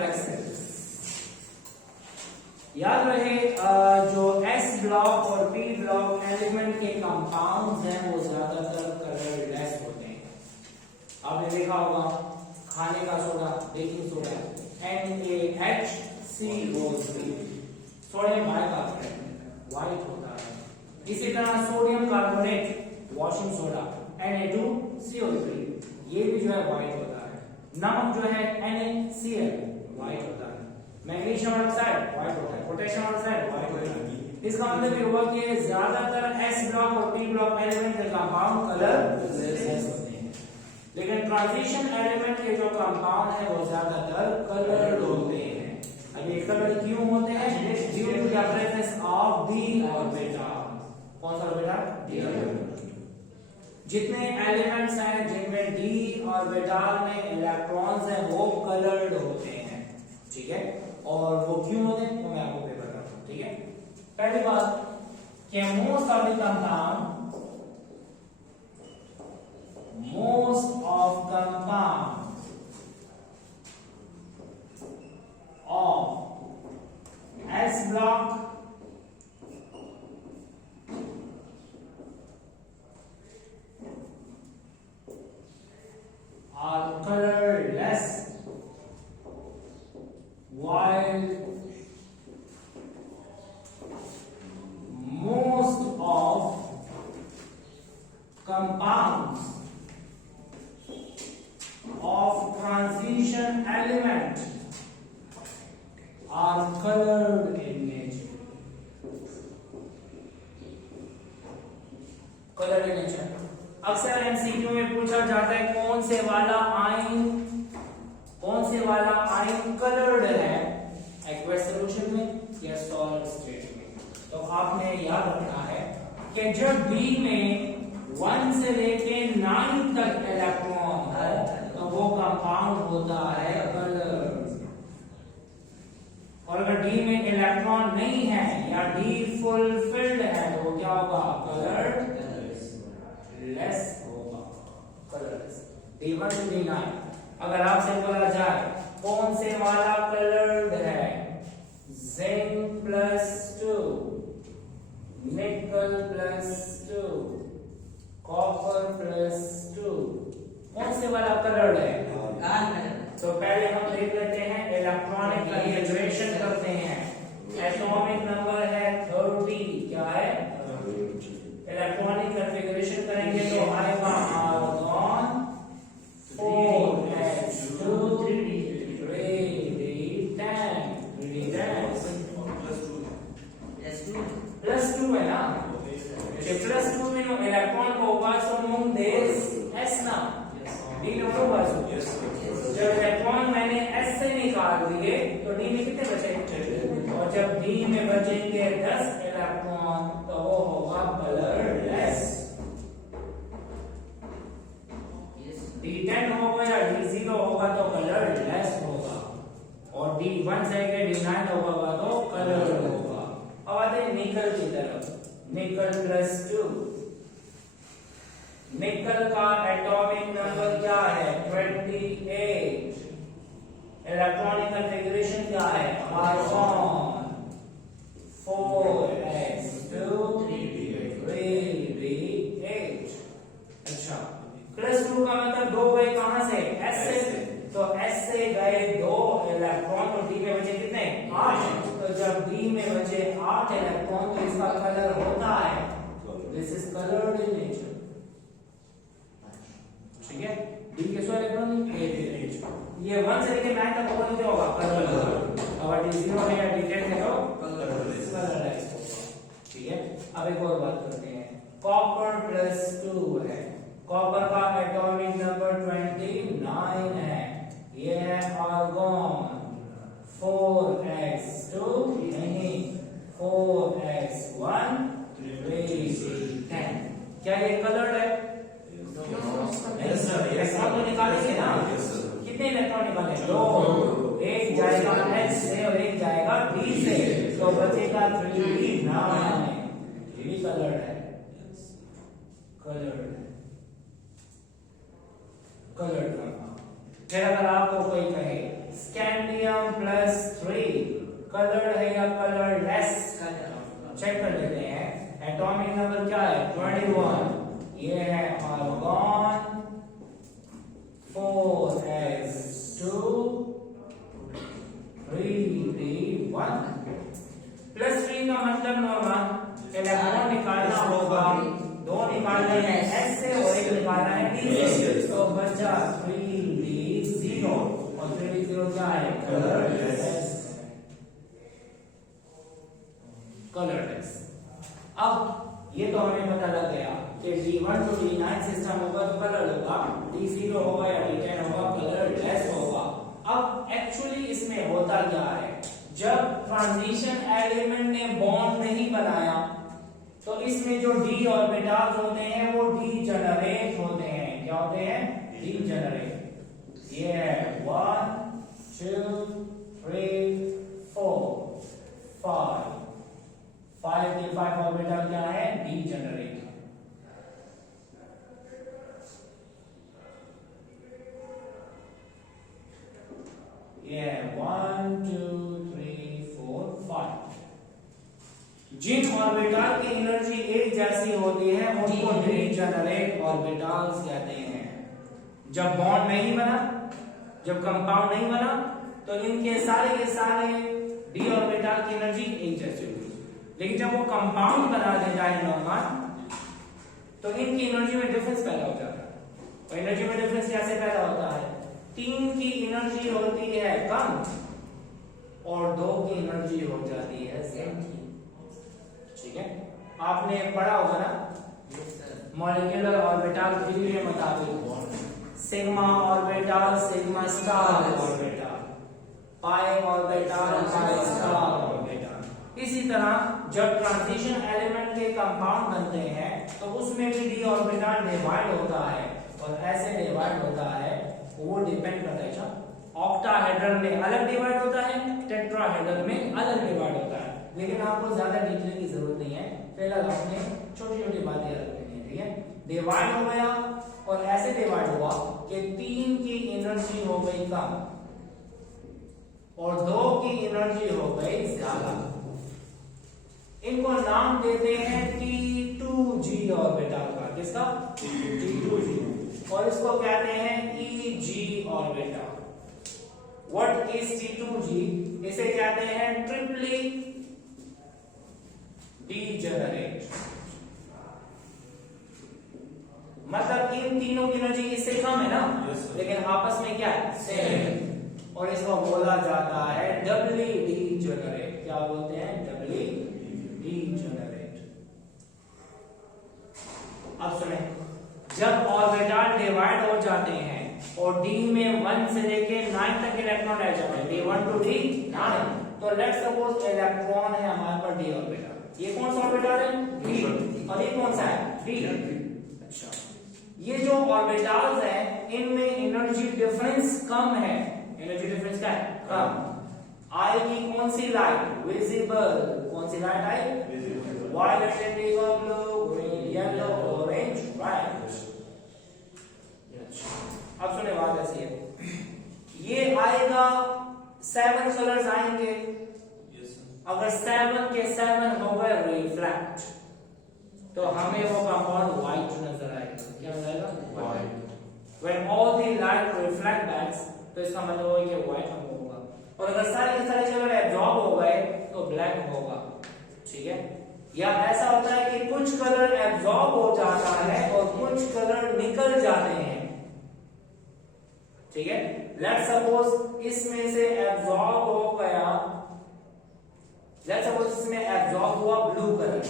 Complexes. याद रहे जो एस ब्लॉक और पी ब्लॉक एलिमेंट के कंपाउंड्स हैं वो ज्यादातर कलरलेस होते हैं। आपने देखा होगा खाने का soda, baking soda, NaHCO3 sodium bicarbonate white होता है। इसी तरह sodium carbonate washing soda Na2CO3 ये भी जो है व्हाइट होता है। नमक जो है NaCl व्हाइट होता है। मैग्नीशियम ऑक्साइड व्हाइट होता है। पोटेशियम ऑक्साइड व्हाइट होता है। इसका मतलब ये हुआ कि ज्यादातर एस ब्लॉक और पी ब्लॉक एलिमेंट के कंपाउंड कलरलेस होते हैं, लेकिन ट्रांजिशन एलिमेंट के जो कंपाउंड है वो ज्यादातर कलर्ड होते हैं। अब ये कलर क्यों होते हैं? Due to the presence of D orbital. कौन सा ऑर्बिटल? D orbital. जितने एलिमेंट्स हैं जिनमें डी ऑर्बिटल में इलेक्ट्रॉन्स हैं वो कलर्ड होते हैं, ठीक है। और वो क्यों होते हैं वो मैं आपको पेपर करता हूं, ठीक है। पहली बात कि most of the compound of S block are colorless, while most of compounds of transition element are colored in nature. Colored in nature. अक्सर एमसीक्यू में पूछा जाता है कौन से वाला आयन कलर्ड है, एक्वस सॉल्यूशन में या सॉलिड स्टेट में। तो आपने याद रखना है कि जब बी में 1 से लेके 9 तक इलेक्ट्रॉन है तो वो कंपाउंड होता है कलर्ड। और अगर डी में इलेक्ट्रॉन नहीं है या डी फुलफिल्ड है तो वो क्या होगा? कलरलेस होगा, कलरलेस। D1 से D9 अगर आपसे बोला जाए कौन से वाला कलर्ड है, जिंक +2, निकल +2, कॉपर +2, कौन से वाला कलर्ड है? तो पहले हम देख लेते हैं इलेक्ट्रॉनिक कन्फिगरेशन करते हैं। एटॉमिक नंबर है 30, क्या है? इलेक्ट्रॉनिक कन्फिगरेशन करेंगे तो आएगा आर्गन 4s2 3d10 +2 है ना। +2 में नो इलेक्ट्रॉन को ऊपर सो मूव देस s ना डी नो ऊपर। जब इलेक्ट्रॉन मैंने s से निकाल दिए तो d में कितने बचे? और जब d में बचेंगे 10 इलेक्ट्रॉन तो वो होगा कलरलेस। D10 होगा या D0 होगा तो कलरलेस होगा, और D1 से लेकर D9 होगा तो कलर्ड होगा। अब आते हैं निकल की तरफ। निकल +2, निकल का एटॉमिक नंबर क्या है? 28। इलेक्ट्रॉनिक कन्फिगरेशन क्या है? Argon 4s2 3d8। अच्छा, +2 का मतलब 2 गए कहां से? s से। तो s से गए 2 इलेक्ट्रॉन तो d में बचे कितने? 8। तो जब d में बचे 8 इलेक्ट्रॉन तो इसका कलर होता है, this is coloured in nature, ठीक है। d के 100 इलेक्ट्रॉन 8 ये 1 से लेकर 9 तक होगा तो क्या होगा? कलर्ड। और d0 है या d10 है तो कलरलेस होगा, ठीक है। अब एक और बात करते हैं, कॉपर +2 है। कॉपर का एटॉमिक नंबर 29 है। ये है आर्गन 4s2 नहीं 4s1 3d10। क्या ये कलर्ड है? इलेक्ट्रॉन तो निकालेंगे ना, कितने इलेक्ट्रॉन निकाले? 2। एक जाएगा s से और एक जाएगा d से, तो बचेगा 3d9। ये भी कलर्ड है, कलर्ड है, कलर्ड का। फिर अगर आपको कोई कहे स्कैंडियम +3 कलर्ड है या कलरलेस, चेक कर लेते हैं। एटॉमिक नंबर क्या है 21, ये है आर्गन 4s2 3 +3 का मतलब नॉर्मल इलेक्ट्रॉन निकालना होगा, 2 निकालने हैं S से और 1 निकालना है D से, तो बचा 3d0 और 3d0 क्या है कलरलेस। अब ये तो हमें पता लग गया कि D1 to D9 सिस्टम होगा तो कलर होगा, D0 होगा या D10 होगा कलरलेस होगा। अब एक्चुअली इसमें होता क्या है, जब ट्रांजिशन एलिमेंट ने बॉन्ड नहीं बनाया तो इसमें जो d ऑर्बिटल्स होते हैं वो डीजेनरेट होते हैं। क्या होते हैं? डीजेनरेट। ये है 1 2 3 4 5 के 5 ऑर्बिटल क्या है? डीजेनरेट। ये है 1 2 3 4 5। जिन ऑर्बिटल की एनर्जी एक जैसी होती है उनको डीजेनरेट ऑर्बिटल्स कहते हैं। जब बॉन्ड नहीं बना, जब कंपाउंड नहीं बना, तो इनके सारे के सारे डी ऑर्बिटल की एनर्जी एक जैसी होगी। लेकिन जब वो कंपाउंड बना देता है नॉर्मल, तो इनकी एनर्जी में डिफरेंस पैदा हो जाता है। और एनर्जी में डिफरेंस कैसे पैदा होता है? 3 की एनर्जी होती है कम और 2 की एनर्जी हो जाती है ज्यादा। ठीक है, आपने पढ़ा होगा ना मॉलिक्यूलर ऑर्बिटल थ्योरी के मुताबिक sigma orbital sigma star orbital, pi orbital pi star orbital. इसी तरह जब ट्रांजिशन एलिमेंट के कंपाउंड बनते हैं तो उसमें भी डी ऑर्बिटल डिवाइड होता है, और ऐसे डिवाइड होता है वो डिपेंड करता है। ऑक्टाहेड्रल में अलग डिवाइड होता है, टेट्राहेड्रल में अलग डिवाइड होता है। लेकिन आपको ज्यादा डिटेल की जरूरत नहीं है, फिलहाल आपने छोटी छोटी बातें याद रखनी है। ठीक है, डिवाइड हो गया और ऐसे डिवाइड हुआ कि 3 की एनर्जी हो गई कम और 2 की एनर्जी हो गई ज्यादा। इनको नाम देते हैं T2G ऑर्बिटल का। किसका? T2G। और इसको कहते हैं EG orbital. What is T2G? इसे कहते हैं ट्रिपली डीजेनरेट। मतलब इन तीनों की एनर्जी इससे कम है ना, लेकिन आपस में क्या है? सेम। और इसको बोला जाता है डबली डीजेनरेट। क्या बोलते हैं? डबली डीजेनरेट। अब सुने, जब ऑर्बिटल डिवाइड हो जाते हैं और डी में 1 से लेके 9 तक इलेक्ट्रॉन रह जाते हैं, D1 to D9, तो लेट्स सपोज इलेक्ट्रॉन है हमारे पास डी ऑर्बिटल। ये कौन सा ऑर्बिटल है? डी। और ये कौन सा है? डी। अच्छा, ये जो ऑर्बिटल्स हैं इनमें एनर्जी डिफरेंस कम है। एनर्जी डिफरेंस क्या है? कम। आएगी कौन सी लाइट? विजिबल। कौन सी लाइट आई? Visible. Violet, indigo, blue, green, yellow, orange, red. अब सुने, बात ऐसी है, ये आएगा 7 कलर्स आएंगे। अगर 7 के 7 हो गए रिफ्लेक्ट, तो हमें वो कंपाउंड व्हाइट नजर आएगा। क्या नजर आएगा? White. When all the light reflect backs, तो इसका मतलब है कि व्हाइट हम होगा। और अगर सारे के सारे कलर एब्जॉर्ब हो गए तो ब्लैक होगा। ठीक है, या ऐसा होता है कि कुछ कलर एब्जॉर्ब हो जाता है और कुछ कलर निकल जाते हैं। ठीक है, लेट्स सपोज इसमें से एब्जॉर्ब हो गया, लेट्स सपोज इसमें एब्जॉर्ब हुआ ब्लू कलर।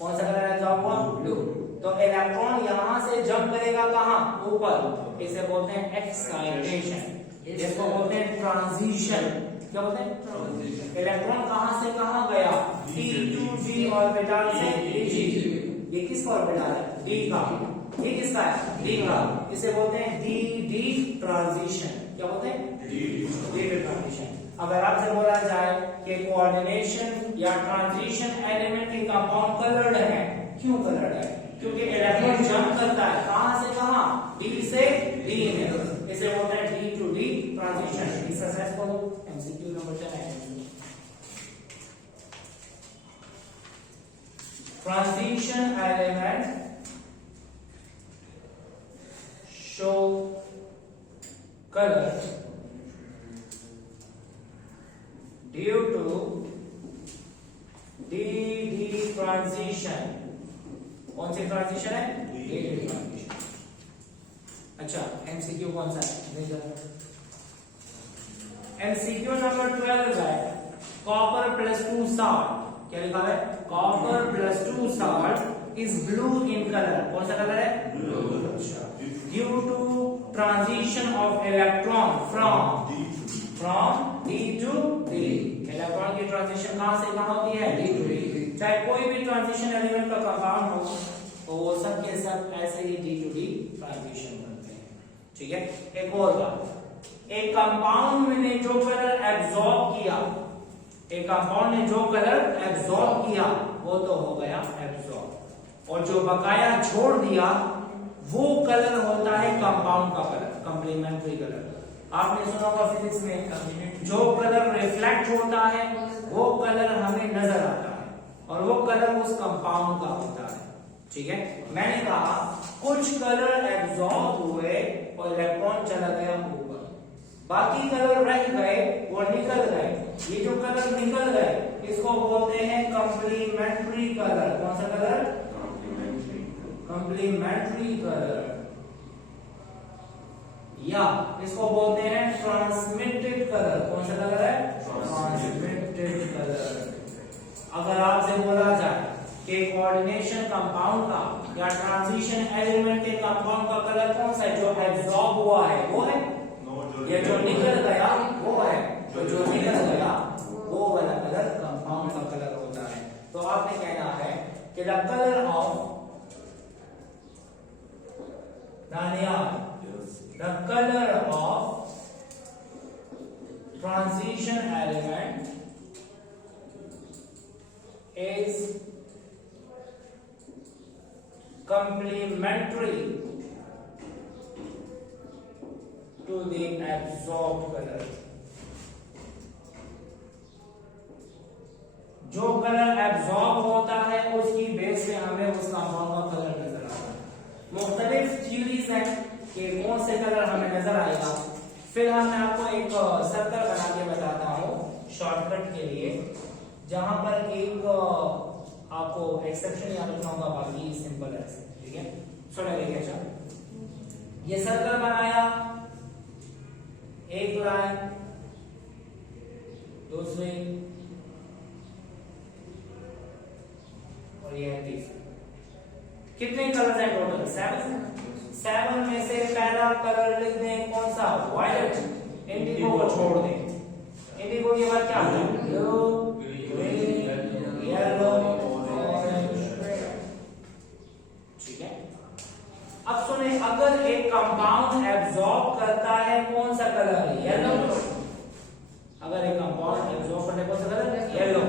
कौन सा कलर एब्जॉर्ब हुआ? ब्लू। तो इलेक्ट्रॉन यहां से जंप करेगा कहां? ऊपर। इसे बोलते हैं एक्साइटेशन। इसको बोलते हैं ट्रांजिशन। क्या बोलते हैं? ट्रांजिशन। इलेक्ट्रॉन कहां से कहां गया? T2G ऑर्बिटल से Eg। ये किसका ऑर्बिटल है? D का। ये किसका है? D का। इसे बोलते हैं D ट्रांजिशन। क्या बोलते हैं? D transition. अगर आपसे बोला जाए कि कोऑर्डिनेशन या ट्रांजिशन एलिमेंट के कंपाउंड कलर्ड है, क्यों कलर्ड है? क्योंकि इलेक्ट्रॉन जंप करता है कहां से कहां? D से D में। इसे बोलते हैं D to D transition. Exercise करो MCQ नंबर 10 है। Transition element show color due to DD transition। कौन सी ट्रांजिशन है? DD transition. अच्छा MCQ कौन सा है? MCQ नंबर 12 है कॉपर प्लस 2 सॉल्ट। क्या लिखा है? Copper plus 2 salt is blue in colour. कौन सा कलर है? Blue. Due to transition of electron from D to D। Electron की ट्रांजिशन कहां से कहां होती है? D to D। चाहे कोई भी ट्रांजिशन एलिमेंट का कंपाउंड हो तो वो सब के सब ऐसे ही D to D ट्रांजिशन करते हैं। ठीक है। एक और बात, एक कंपाउंड ने जो कलर एब्जॉर्ब किया, एक कंपाउंड ने जो कलर एब्जॉर्ब किया वो तो हो गया एब्जॉर्ब, और जो बकाया छोड़ दिया वो कलर होता है कंपाउंड का कलर, कंप्लीमेंट्री कलर। आपने सुना होगा फिजिक्स में जो कलर रिफ्लेक्ट होता है वो कलर हमें नजर आता है और वो कलर उस कंपाउंड का होता है। ठीक है। मैंने कहा कुछ कलर एब्जॉर्ब हुए और इलेक्ट्रॉन चला गया ऊपर, बाकी कलर रह गए वो निकल गए। ये जो कलर निकल गए इसको बोलते हैं कंप्लीमेंट्री कलर। कौन सा कलर? कंप्लीमेंट्री कलर, या इसको बोलते हैं ट्रांसमिटेड कलर। कौन सा कलर है? Transmitted colour. अगर आपसे बोला जाए कि कोऑर्डिनेशन कंपाउंड का या ट्रांजिशन एलिमेंट के कंपाउंड का कलर कौन सा है? जो एब्जॉर्ब हुआ है वो है, ये जो निकल गया वो है, जो निकल गया वो वाला कलर कंपाउंड का कलर होता है। तो आपने कहना है कि the colour of the color of transition element is complementary to the absorbed color। जो कलर एब्जॉर्ब होता है उसकी बेस से हमें उस कंपाउंड का कलर नजर आता है। मुख्तलिफ थ्योरीज हैं कि कौन से कलर हमें नजर आएगा। फिलहाल मैं आपको एक सर्कल बना के बताता हूँ शॉर्टकट के लिए, जहां पर एक आपको एक्सेप्शन याद रखना होगा, बाकी सिंपल है। ठीक है, सुने देखिए। अच्छा, ये सर्कल बनाया, एक लाइन, दूसरी और ये है तीसरी। कितने कलर है टोटल? 7 में से पहला कलर लिख दें कौन सा? वायलेट। इंडिगो को छोड़ दें। इंडिगो के बाद क्या आता है? Blue, green, yellow, orange, red. ठीक है। अब सुने, अगर एक कंपाउंड एब्जॉर्ब करता है कौन सा कलर? येलो। अगर एक कंपाउंड एब्जॉर्ब करने कौन सा कलर? येलो।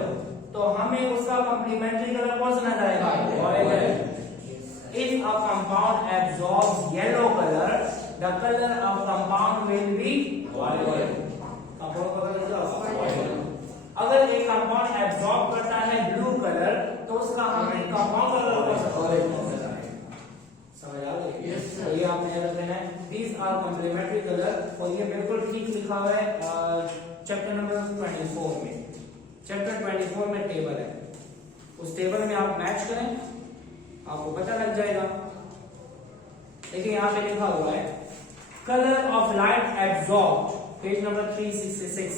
तो हमें उसका कंप्लीमेंट्री कलर कौन सा नजर आएगा? Violet. If a compound absorbs yellow color, the color of compound will be violet। Compound का कलर क्या होगा? violet। अगर एक कंपाउंड एब्जॉर्ब करता है ब्लू कलर तो उसका हमें कंपाउंड कलर कौन सा? ऑरेंज नजर आएगा। समझ आ गई? Yes sir. ये आपने याद रखना है। These are complementary color, और ये बिल्कुल ठीक लिखा हुआ है चैप्टर नंबर 24 में। चैप्टर 24 में टेबल है, उस टेबल में आप मैच करें, आपको पता लग जाएगा। देखिए यहां पे लिखा हुआ है colour of light absorb, page number 366।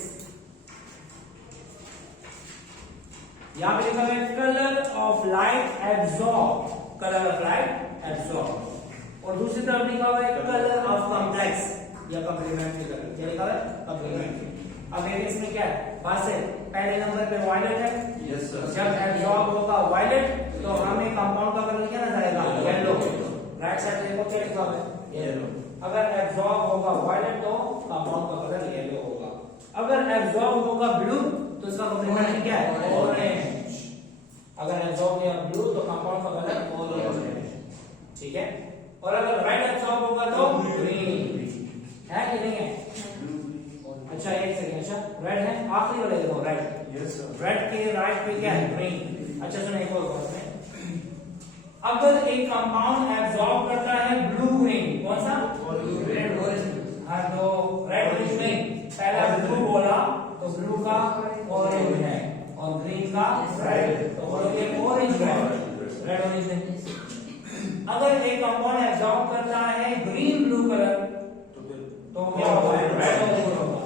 यहां पे लिखा हुआ है colour of light absorb, colour of light absorb. और दूसरी तरफ लिखा हुआ है कलर ऑफ कॉम्प्लेक्स या कॉम्प्लीमेंट्री कलर। क्या लिखा हुआ है? कॉम्प्लीमेंट्री। अब देखिए इसमें क्या है? बात से पहले नंबर पे वायलेट है। Yes sir. जब एब्जॉर्ब होगा वायलेट तो हमें कंपाउंड का कलर क्या नजर आएगा? येलो। राइट साइड देखो क्या लिखा हुआ है? येलो। अगर एब्जॉर्ब होगा वायलेट तो कंपाउंड का कलर येलो होगा। अगर एब्जॉर्ब होगा ब्लू तो इसका कॉम्प्लीमेंट्री क्या है? ऑरेंज। अगर एब्जॉर्ब किया ब्लू तो कंपाउंड का कलर ऑरेंज। ठीक है। और अगर रेड एब्जॉर्ब होगा तो ग्रीन है। अच्छा एक सेकंड, अच्छा रेड है, आखिरी वाले देखो रेड, यस सर, रेड के राइट पे क्या है, ग्रीन। अच्छा सुनो एक और बात है, अगर एक कंपाउंड एब्जॉर्ब करता है ब्लू ग्रीन, कौन सा, रेड ऑरेंज, हाँ तो रेड ऑरेंज नहीं, पहला ब्लू बोला तो ब्लू का ऑरेंज है और ग्रीन का रेड, तो बोलोगे ऑरेंज रेड, रेड ऑरेंज नहीं। अगर एक कंपाउंड एब्जॉर्ब करता है ग्रीन ब्लू कलर तो क्या होगा, रेड ऑरेंज होगा।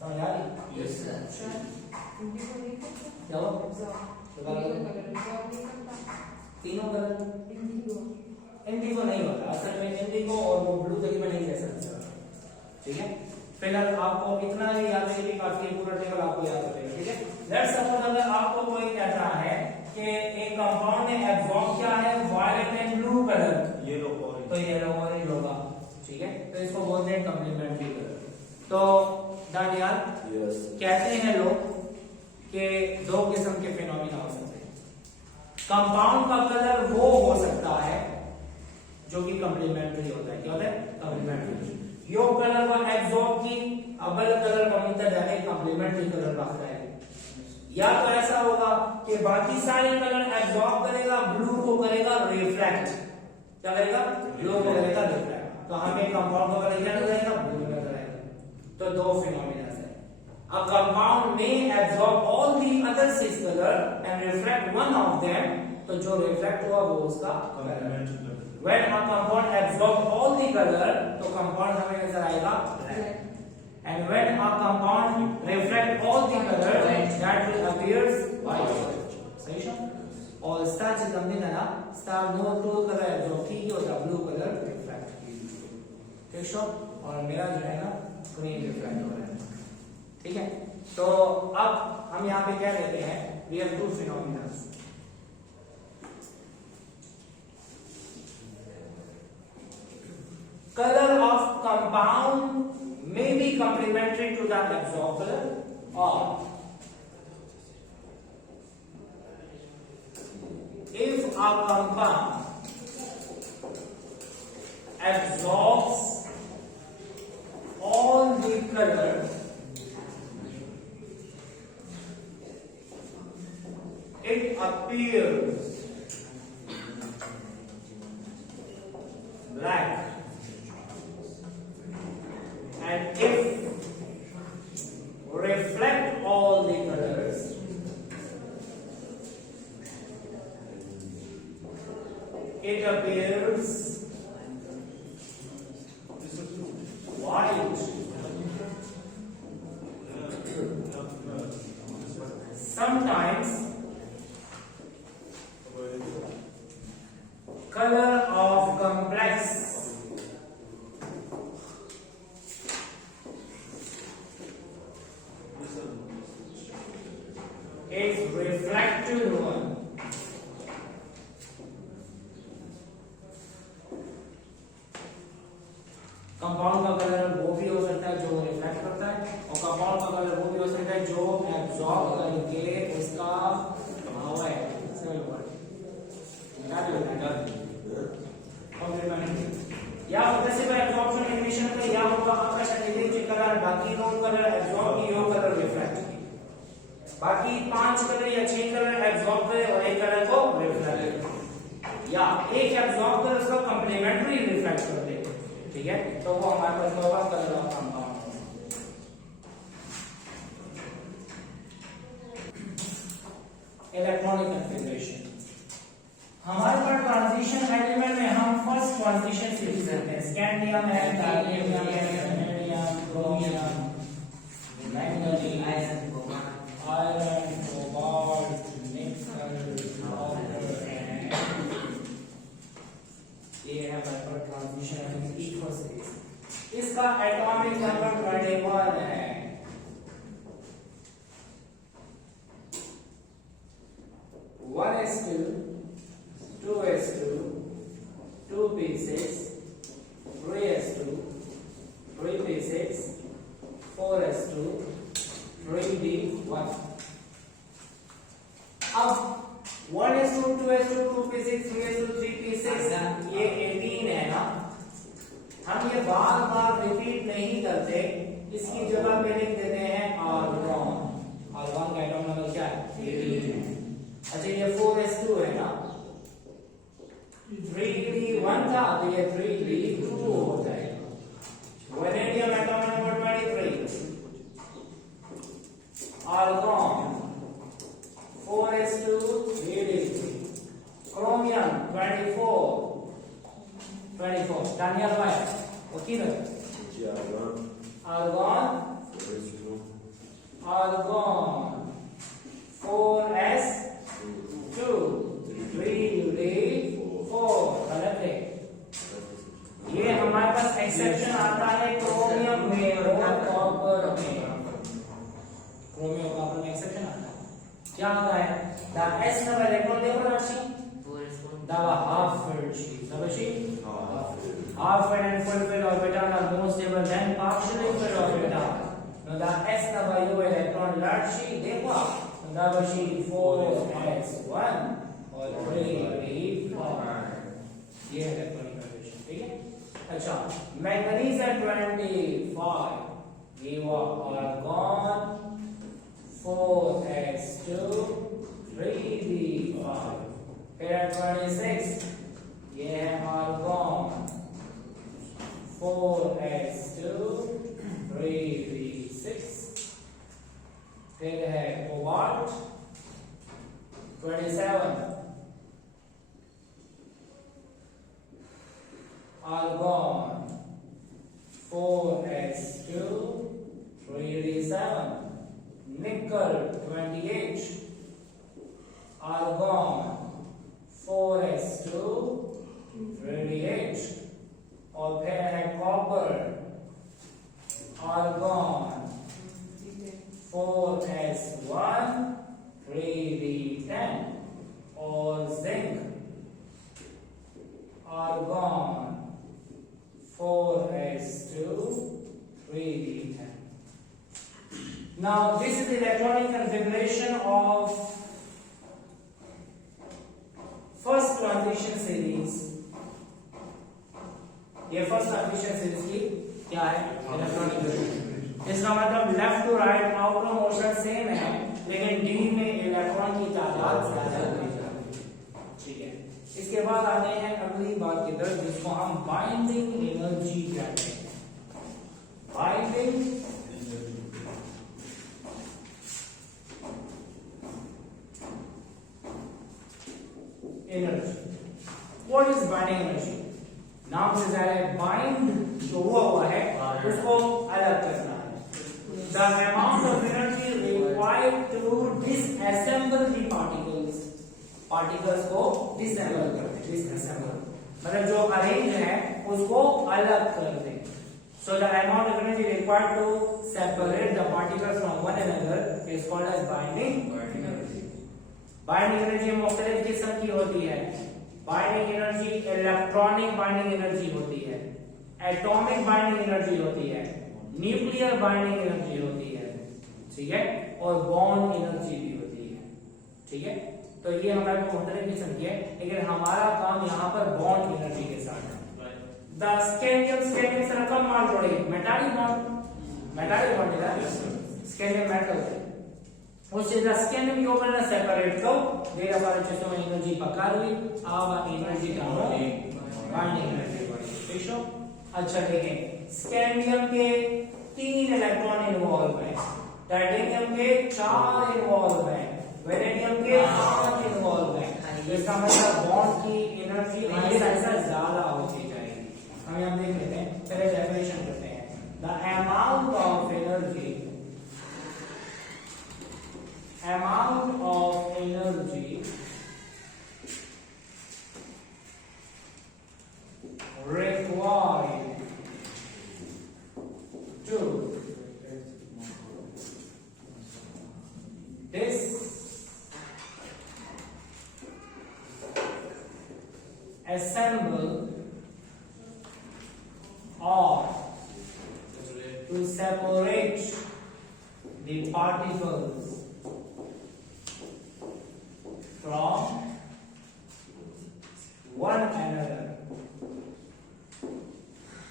समझ आ रही, यस सर, क्या हो तीनों कलर, इंडिगो नहीं होता असल में, इंडिगो और वो ब्लू तकरीबन नहीं कह सकते, ठीक है। फिलहाल आपको इतना ही याद है कि काफी पूरा टेबल आपको याद रखेगा, ठीक है। लेट्स सपोज अगर आपको कोई कहता है कि एक कंपाउंड ने एब्जॉर्ब किया है violet and blue colour, yellow orange, तो येलो ऑरेंज होगा, ठीक है। तो इसको बोलते हैं कॉम्प्लीमेंट्री कलर। तो दानियाल यस, कहते हैं लोग कि दो किस्म के फिनोमिना हो सकते हैं, कंपाउंड का कलर वो हो सकता है जो कि कॉम्प्लीमेंट्री होता है, क्या होता है, कॉम्प्लीमेंट्री। यो कलर को एब्जॉर्ब की अबल कलर को मिलता जाके कॉम्प्लीमेंट्री कलर रखता है, या तो ऐसा होगा कि बाकी सारे कलर एब्जॉर्ब करेगा, ब्लू को करेगा रिफ्लेक्ट, क्या करेगा, ब्लू को करेगा रिफ्लेक्ट, तो हमें कंपाउंड का कलर क्या नजर आएगा, ब्लू नजर आएगा। तो दो फिनोमिना है, a compound may absorb all the other six color and reflect one of them, तो जो रिफ्लेक्ट हुआ वो उसका complementary colour. when a compound absorb all the color तो कंपाउंड हमें नजर आएगा red, and when a compound reflect all the color that will appears white, सही है। और स्टार से कम दिन है ना, स्टार नो टू कलर एब्जॉर्ब की होता, ब्लू कलर रिफ्लेक्ट की, ठीक है। और मेरा जो है ना ग्रीन रिफ्लेक्ट हो रहा है, ठीक है। तो अब हम यहाँ पे क्या लेते हैं, we have two phenomena, color of compound may be complementary to the absorbed color, or if a compound absorbs all the color it appears black, and if reflect all the colors it appears white. Sometimes color of complex is reflected one. Compound का colour वो भी हो सकता है जो reflect करता है, और कंपाउंड का कलर वो भी हो सकता है जो एब्जॉर्ब करके उसका प्रभाव है, या पैसिव एब्जॉर्प्शन एमिशन का या होगा आपका शारीरिक कलर, बाकी नो कलर एब्जॉर्ब की, यो कलर रिफ्लेक्ट की, बाकी 5 कलर या 6 कलर एब्जॉर्ब करे और एक कलर को रिफ्लेक्ट, या एक एब्जॉर्ब कर उसका कंप्लीमेंट्री रिफ्लेक्ट कर दे, ठीक है। तो वो हमारे पास होगा colour of compound. Electronic configuration, हमारे पास ट्रांजिशन एलिमेंट में हम फर्स्ट ट्रांजिशन सीख सकते हैं, स्कैंडियम है, गैलियम है, germanium, chromium, magnesium, iron, cobalt, निकल, कॉपर, ये है हमारे पास ट्रांजिशन एलिमेंट की फर्स्ट फेज। इसका एटॉमिक नंबर 21 है, one s2, 2s2, 2p6, 3s2, 3p6, 4s2, 3d1। अब 1s2, 2s2, 2p6, 3s2, 3p6 ये 18 है ना, हम ये बार बार रिपीट नहीं करते, इसकी जगह पे लिख देते और 1 का एटॉमिक नंबर क्या है 18 है। अच्छा ये 4s2 है ना, 3d1 था तो ये 3d2 हो जाएगा। Vanadium atomic number 23, argon 4s2 3d3, chromium 24 Daniel भाई ओके ना, आर्गन 4s2 3d4 गलत है। ये हमारे पास एक्सेप्शन आता है क्रोमियम में और कॉपर में, क्रोमियम और कॉपर में एक्सेप्शन आता है। क्या आता है? द s number electron देखो राशि the half filled sheet, the sheet half filled and full filled orbital are more stable than partially filled orbital. Now the s number u electron large sheet देखो आप the sheet 4s1 और 3d4 ये है electronic configuration, ठीक है। अच्छा manganese है 25, ये वो आर्गन 4s2 3d5, फिर 26 ये है आर्गन 4s2 3d6, फिर है कोबाल्ट 27 आर्गन 4s2 3d7, निकल 28 आर्गन 4s2 3d8, और फिर है कॉपर आर्गन 4s1 3d10, और zinc argon 4s2 3d10. Now this is the electronic configuration of first transition series. ये फर्स्ट ट्रांजिशन सीरीज की क्या है इलेक्ट्रॉनिक कंफिगरेशन। इसका मतलब left to right outer motion same है लेकिन डी में इलेक्ट्रॉन की तादाद ज्यादा होती है, ठीक है। इसके बाद आते हैं अगली बात की तरफ जिसको हम बाइंडिंग एनर्जी कहते हैं। Binding energy, what is binding energy? नाम से जाहिर है बाइंड जो हुआ है उसको अलग करना है। The amount of energy required to disassemble the particles, particles को डिसअसेंबल करते, डिसअसेंबल मतलब जो अरेंज है उसको अलग कर दे। So the amount of energy required to separate the particles from one another is called as binding energy. Binding energy मुख्तलिफ किस्म की होती है। Binding energy electronic binding energy होती है, एटॉमिक बाइंडिंग एनर्जी होती है, न्यूक्लियर बाइंडिंग एनर्जी होती है, ठीक है, और बॉन्ड एनर्जी भी होती है, ठीक है। तो ये हमारे को मुख्तलिफ किस्म की है लेकिन हमारा काम यहाँ पर बॉन्ड एनर्जी के साथ है। द स्कैंडियम से रकम मान जोड़े मेटालिक बॉन्ड है, स्कैंडियम मेटल है, उससे द स्कैंडियम की ओपन सेपरेट को देर हमारे चीजों में एनर्जी पकार हुई अब एनर्जी का बाइंडिंग एनर्जी बढ़ी, ठीक है। अच्छा देखें स्कैंडियम के 3 इलेक्ट्रॉन इन्वॉल्व हैं, टाइटेनियम के 4 इन्वॉल्व हैं, वेनेडियम के 5 इन्वॉल्व हैं, इसका मतलब बॉन्ड की एनर्जी ऐसा ज्यादा होती जाएगी। हम यहाँ देख लेते हैं, पहले डेफिनेशन करते हैं। The amount of energy required to disassemble or to separate the particles from one another,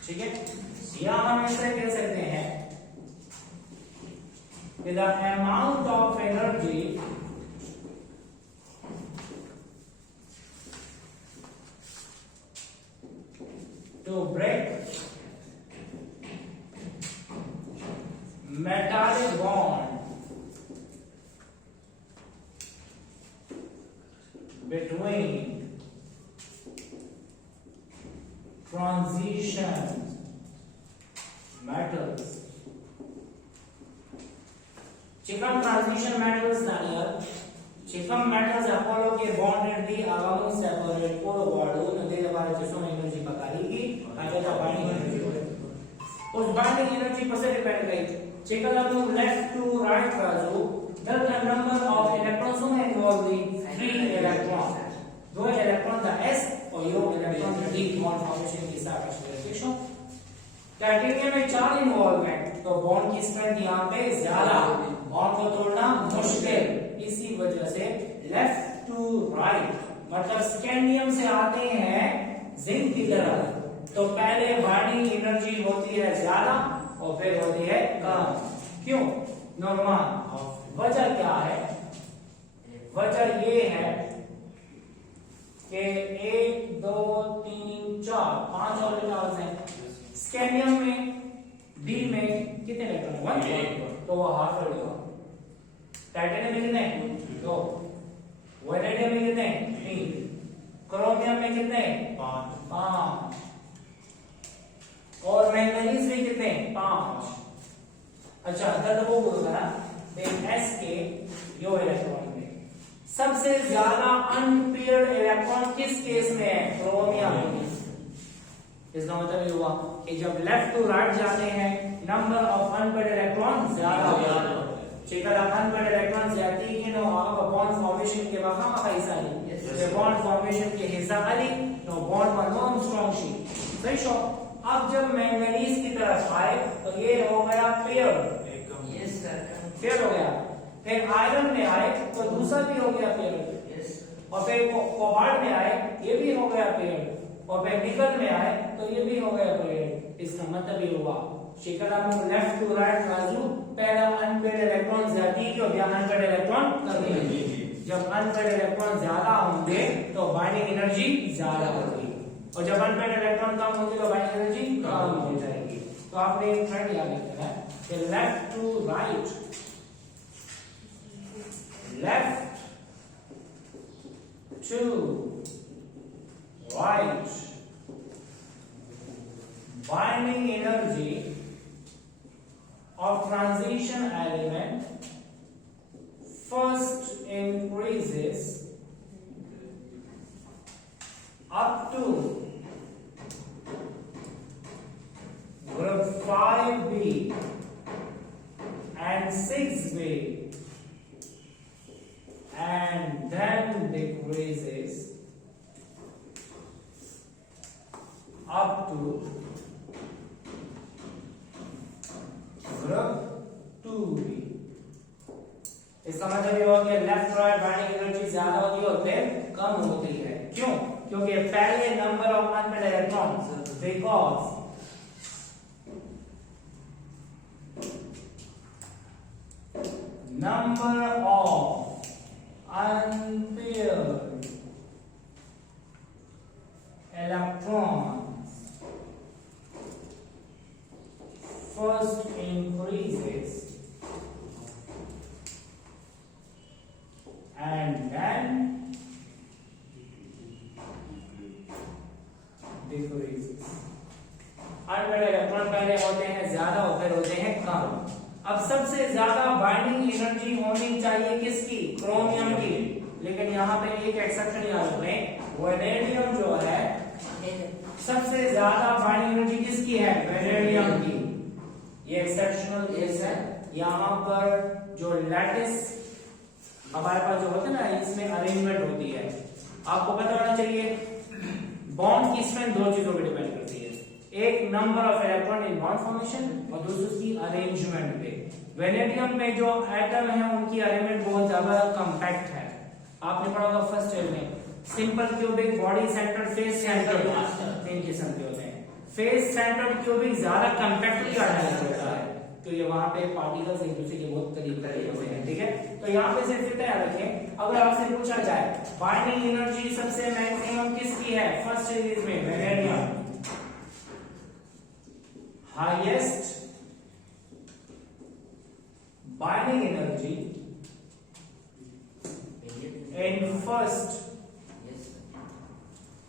ठीक है। या हम ऐसे कह सकते हैं with the amount of energy to break metallic bond between transition metals. చికమ్ ట్రాన్సిషన్ మెటల్స్ దానియర్ చికమ్ మెటల్స్ అపోలో के बॉन्डेड दी आगामी सेपरेट पूरा वाडू नदे बारे जसो एनर्जी पकारी की आता बाइंडिंग एनर्जी होय उस बाइंडिंग एनर्जी पर से डिपेंड करी चिकल अब लेफ्ट टू राइट बाजू द नंबर ऑफ इलेक्ट्रॉन्स में इन्वॉल्व दी 3 इलेक्ट्रॉन दो इलेक्ट्रॉन द s और यो electron the d bond formation के साथ एक्सप्रेशन टाइटेनियम में 4 इन्वॉल्वमेंट तो बॉन्ड की स्ट्रेंथ यहां पे ज्यादा बॉन्ड को तोड़ना मुश्किल इसी वजह से लेफ्ट टू राइट मतलब स्कैंडियम से आते हैं जिंक की तरफ तो पहले बाइंडिंग एनर्जी होती है ज्यादा और फिर होती है कम क्यों नॉर्मल वजह क्या है वजह ये है कि 1 2 3 4 5 ऑर्बिटल्स हैं स्कैंडियम में डी में कितने इलेक्ट्रॉन 1 तो वो हाफ होगा टाइटेनियम में कितने 2 वैनेडियम में कितने 3 क्रोमियम में कितने 5 और मैंगनीज में कितने 5 अच्छा तब वो होगा ना एस के यो इलेक्ट्रॉन में सबसे ज्यादा अनपेयर्ड इलेक्ट्रॉन किस केस में है क्रोमियम में इसका मतलब ये हुआ कि जब लेफ्ट टू राइट जाते हैं नंबर ऑफ अनपेयर्ड इलेक्ट्रॉन ज्यादा होगा चिकल अनपेयर्ड इलेक्ट्रॉन ज्यादा ही नो आगे बॉन्ड फॉर्मेशन के वहां का हिस्सा नहीं ये बॉन्ड फॉर्मेशन के हिस्सा वाली नो बॉन्ड पर नो स्ट्रांग शीट सही शो अब जब मैंगनीज की तरफ आए तो ये हो गया पेयर यस सर पेयर हो गया फिर आयरन में आए तो दूसरा भी हो गया पेयर यस और फिर कोबाल्ट में आए ये भी हो गया पेयर और फिर निकल में आए तो ये भी हो गया पेयर इसका मतलब ये हुआ शिकला में लेफ्ट टू राइट बाजू पहला अनपेयर्ड इलेक्ट्रॉन ज्यादा की और अनपेयर्ड इलेक्ट्रॉन कम होगी जब अनपेयर्ड इलेक्ट्रॉन ज्यादा होंगे तो बाइंडिंग एनर्जी ज्यादा होगी और जब अनपेयर्ड इलेक्ट्रॉन कम होंगे तो बाइंडिंग एनर्जी कम हो जाएगी तो आपने एक ट्रेंड याद रखना है कि left to right left to right binding energy of transition element first increases up to group 5b and 6b and then decreases up to group 2b इसका मतलब ये हुआ कि लेफ्ट राइट बाइंडिंग एनर्जी ज्यादा होती है और फिर कम होती है क्यों क्योंकि पहले number of unpaired electrons because number of unpaired electrons first increases and then decreases unpaired electron पहले होते हैं ज्यादा और फिर होते हैं कम अब सबसे ज्यादा बाइंडिंग एनर्जी होनी चाहिए किसकी क्रोमियम की लेकिन यहाँ पे एक एक्सेप्शन याद रखें वैनेडियम जो है सबसे ज्यादा बाइंडिंग एनर्जी किसकी है वैनेडियम की ये एक्सेप्शनल केस है यहाँ पर जो लैटिस हमारे पास जो होता है ना इसमें अरेंजमेंट होती है आपको पता होना चाहिए बॉन्ड की स्ट्रेंथ दो चीजों पे डिपेंड करती है एक number of electron in bond formation और दूसरी अरेंजमेंट पे वैनेडियम में जो एटम है उनकी अरेंजमेंट बहुत ज्यादा कॉम्पैक्ट है आपने पढ़ा होगा फर्स्ट ईयर में simple cubic body centred face centred तीन किस्म के होते हैं फेस सेंटर्ड क्यूबिक ज्यादा कॉम्पैक्टली ऑर्गेनाइज होता है तो ये वहां पे पार्टिकल्स एक दूसरे के बहुत करीब यहाँ पे सिर्फ इतना याद रखें, अगर आपसे पूछा जाए बाइंडिंग एनर्जी सबसे मैक्सिमम किसकी है फर्स्ट सीरीज में, vanadium highest binding energy in first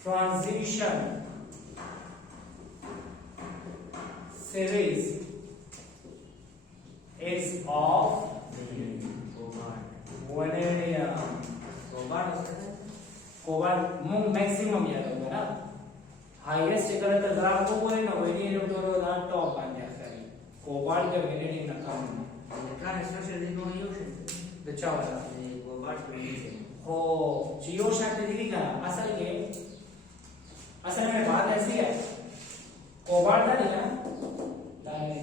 transition series is of vanadium. Cobalt maximum याद होगा ना, हाईएस्ट अगर ग्राफ को बोले ना वेनेडियम तो टॉप आ जाता है, कोबाल्ट का वेनेडियम ना कम the चावल हो जियो शांति दीदी का असल में बात ऐसी है, कोबाल्ट डाली ना डाले